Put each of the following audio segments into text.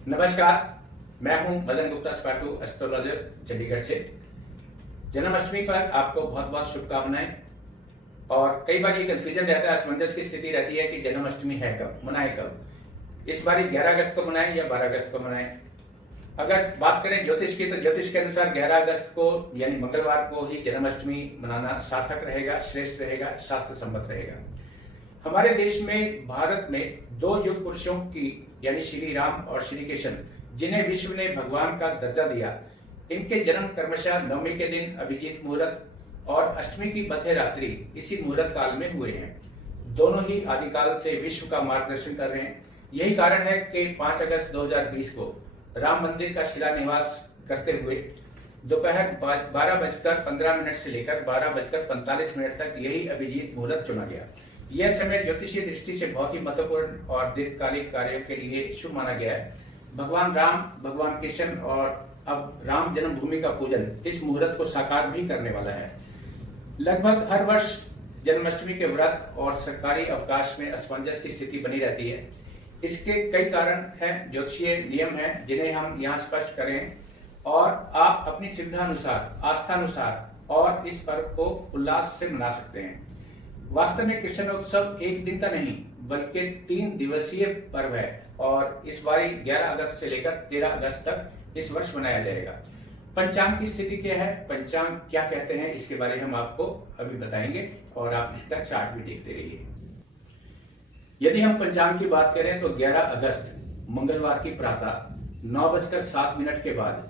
नमस्कार, मैं हूं मदन गुप्ता स्पाटू, एस्ट्रोलॉजर, चंडीगढ़ से। जन्माष्टमी पर आपको बहुत बहुत शुभकामनाएं। और कई बार ये कंफ्यूजन रहता है, असमंजस की स्थिति रहती है कि जन्माष्टमी है कब, मनाए कब। इस बार 11 अगस्त को मनाएं या 12 अगस्त को मनाएं। अगर बात करें ज्योतिष की, तो ज्योतिष के अनुसार 11 अगस्त को यानी मंगलवार को ही जन्माष्टमी मनाना सार्थक रहेगा, श्रेष्ठ रहेगा, शास्त्र सम्मत रहेगा। हमारे देश में, भारत में दो युग पुरुषों की यानी श्री राम और श्री कृष्ण, जिन्हें विश्व ने भगवान का दर्जा दिया, इनके जन्म क्रमशः नवमी के दिन अभिजीत मुहूर्त और अष्टमी की मध्य रात्रि इसी मुहूर्त काल में हुए हैं। दोनों ही आदिकाल से विश्व का मार्गदर्शन कर रहे हैं। यही कारण है कि 5 अगस्त 2020 को राम मंदिर का शिलान्यास करते हुए दोपहर 12:15 से लेकर 12:45 तक यही अभिजीत मुहूर्त चुना गया। यह समय ज्योतिषीय दृष्टि से बहुत ही महत्वपूर्ण और दीर्घकालिक कार्यों के लिए शुभ माना गया है। भगवान राम, भगवान कृष्ण और अब राम जन्मभूमि का पूजन इस मुहूर्त को साकार भी करने वाला है। लगभग हर वर्ष जन्माष्टमी के व्रत और सरकारी अवकाश में असमंजस की स्थिति बनी रहती है। इसके कई कारण हैं, ज्योतिषीय नियम हैं, जिन्हें हम यहाँ स्पष्ट करें और आप अपनी सुविधा अनुसार, आस्था अनुसार और इस पर्व को उल्लास से मना सकते हैं। वास्तव में कृष्णोत्सव एक दिन का नहीं बल्कि 3 दिवसीय पर्व है और इस बार 11 अगस्त से लेकर 13 अगस्त तक इस वर्ष मनाया जाएगा। पंचांग की स्थिति क्या है, पंचांग क्या कहते हैं, इसके बारे में हम आपको अभी बताएंगे और आप इसका चार्ट भी देखते रहिए। यदि हम पंचांग की बात करें तो 11 अगस्त मंगलवार की प्रातः 9:07 के बाद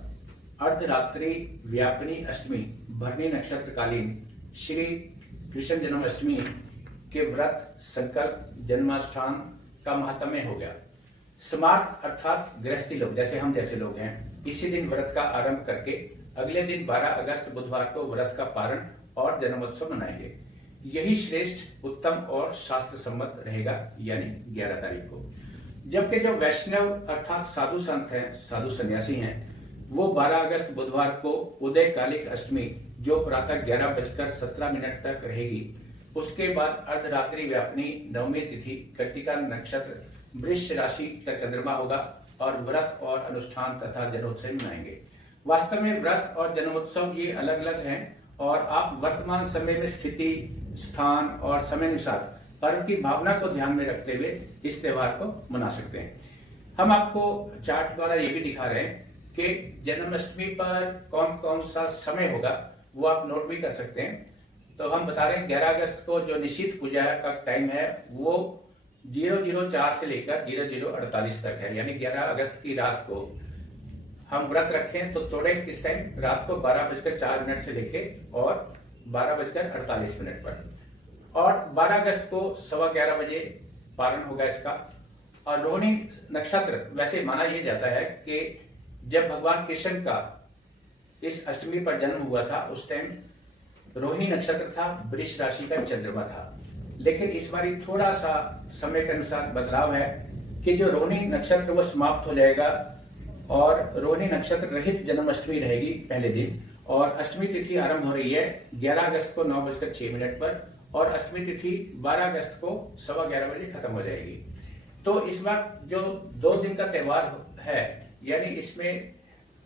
अर्धरात्रि व्यापिनी अष्टमी भरणी नक्षत्रकालीन श्री कृष्ण जन्माष्टमी के व्रत संकल्प जन्माष्टान का महात्म्य हो गया। स्मार्त अर्थात गृहस्थी लोग, जैसे हम जैसे लोग हैं, इसी दिन व्रत का आरंभ करके अगले दिन 12 अगस्त बुधवार को व्रत का पारण और जन्मोत्सव मनाएंगे। यही श्रेष्ठ, उत्तम और शास्त्र सम्मत रहेगा, यानी 11 तारीख को। जबकि जो वैष्णव अर्थात साधु संत हैं, साधु सन्यासी हैं, वो 12 अगस्त बुधवार को उदयकालिक अष्टमी जो प्रातः 11:17 तक रहेगी, उसके बाद अर्धरात्रि व्यापिनी नवमी तिथि कृतिका नक्षत्र वृष राशि का चंद्रमा होगा और व्रत और अनुष्ठान तथा जन्मोत्सव मनाएंगे। वास्तव में व्रत और जन्मोत्सव ये अलग अलग हैं और आप वर्तमान समय में स्थिति, स्थान और समय अनुसार पर्व की भावना को ध्यान में रखते हुए इस त्योहार को मना सकते हैं। हम आपको चार्ट द्वारा ये भी दिखा रहे हैं कि जन्माष्टमी पर कौन कौन सा समय होगा, वो आप नोट भी कर सकते हैं। तो हम बता रहे हैं 11 अगस्त को जो निश्चित पूजा का टाइम है वो 00:04 से लेकर 00:48 तक है, यानी 11 अगस्त की रात को हम व्रत रखें तो तोड़े किस टाइम, रात को 12:04 से लेके और 12:48 पर। और 12 अगस्त को 11:15 बजे पारण होगा इसका। और रोहिणी नक्षत्र, वैसे माना यह जाता है कि जब भगवान कृष्ण का इस अष्टमी पर जन्म हुआ था उस टाइम रोहिणी नक्षत्र था, वृष राशि का चंद्रमा था। लेकिन इस बार थोड़ा सा समय के अनुसार बदलाव है कि जो रोहिणी नक्षत्र वो समाप्त हो जाएगा और रोहिणी नक्षत्र रहित जन्माष्टमी रहेगी पहले दिन। और अष्टमी तिथि आरंभ हो रही है 11 अगस्त को 9:06 पर और अष्टमी तिथि 12 अगस्त को 11:15 बजे खत्म हो जाएगी। तो इस बार जो 2 दिन का त्योहार है, यानी इसमें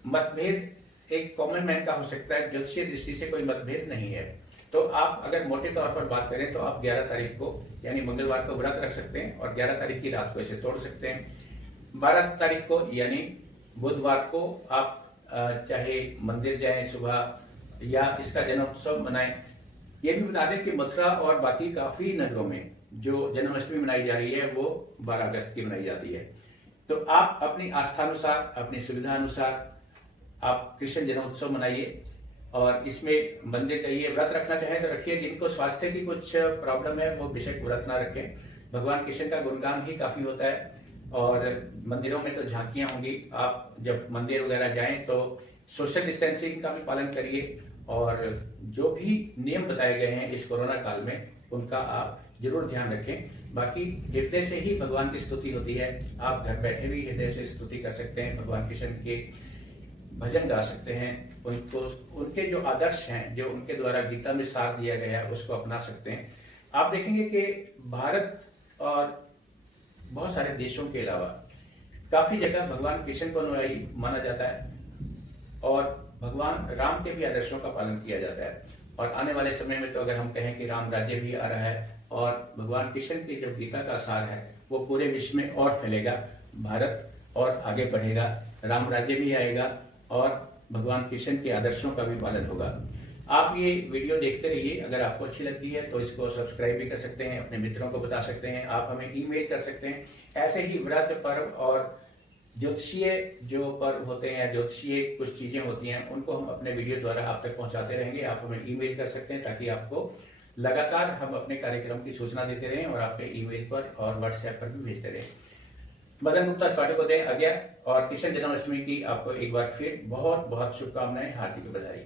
मतभेद एक कॉमन मैन का हो सकता है, ज्योतिषीय दृष्टि से कोई मतभेद नहीं है। तो आप अगर मोटे तौर पर बात करें तो आप 11 तारीख को यानी मंगलवार को व्रत रख सकते हैं और 11 तारीख की रात को इसे तोड़ सकते हैं। 12 तारीख को यानी बुधवार को आप चाहे मंदिर जाएं सुबह या इसका जन्मोत्सव मनाएं। ये भी बता दें कि मथुरा और बाकी काफी नगरों में जो जन्माष्टमी मनाई जा रही है वो 12 अगस्त की मनाई जाती है। तो आप अपनी आस्था अनुसार, अपनी सुविधा अनुसार आप कृष्ण जन्मोत्सव मनाइए और इसमें मंदिर जाइए। व्रत रखना चाहें तो रखिए, जिनको स्वास्थ्य की कुछ प्रॉब्लम है वो बेशक व्रत ना रखें। भगवान कृष्ण का गुणगान ही काफी होता है और मंदिरों में तो झांकियां होंगी। आप जब मंदिर वगैरह जाएं तो सोशल डिस्टेंसिंग का भी पालन करिए और जो भी नियम बताए गए हैं इस कोरोना काल में उनका आप जरूर ध्यान रखें। बाकी हृदय से ही भगवान की स्तुति होती है। आप घर बैठे भी हृदय से स्तुति कर सकते हैं, भगवान कृष्ण के भजन गा सकते हैं, उनको उनके जो आदर्श हैं, जो उनके द्वारा गीता में सार दिया गया है, उसको अपना सकते हैं। आप देखेंगे कि भारत और बहुत सारे देशों के अलावा काफी जगह भगवान कृष्ण को अनुयायी माना जाता है और भगवान राम के भी आदर्शों का पालन किया जाता है। और आने वाले समय में तो अगर हम कहें कि राम राज्य भी आ रहा है और भगवान कृष्ण की जो गीता का सार है वो पूरे विश्व में और फैलेगा, भारत और आगे बढ़ेगा, राम राज्य भी आएगा और भगवान कृष्ण के आदर्शों का भी पालन होगा। आप ये वीडियो देखते रहिए। अगर आपको अच्छी लगती है तो इसको सब्सक्राइब भी कर सकते हैं, अपने मित्रों को बता सकते हैं, आप हमें ईमेल कर सकते हैं। ऐसे ही व्रत, पर्व और ज्योतिषीय जो पर्व होते हैं, ज्योतिषीय कुछ चीजें होती हैं, उनको हम अपने वीडियो द्वारा आप तक पहुंचाते रहेंगे। आप हमें ईमेल कर सकते हैं ताकि आपको लगातार हम अपने कार्यक्रम की सूचना देते रहें और आपके ईमेल पर और व्हाट्सएप पर भी भेजते रहें। मदन गुप्ता स्पाटो को दें आज्ञा और कृष्ण जन्माष्टमी की आपको एक बार फिर बहुत बहुत शुभकामनाएं, हार्दिक बधाई।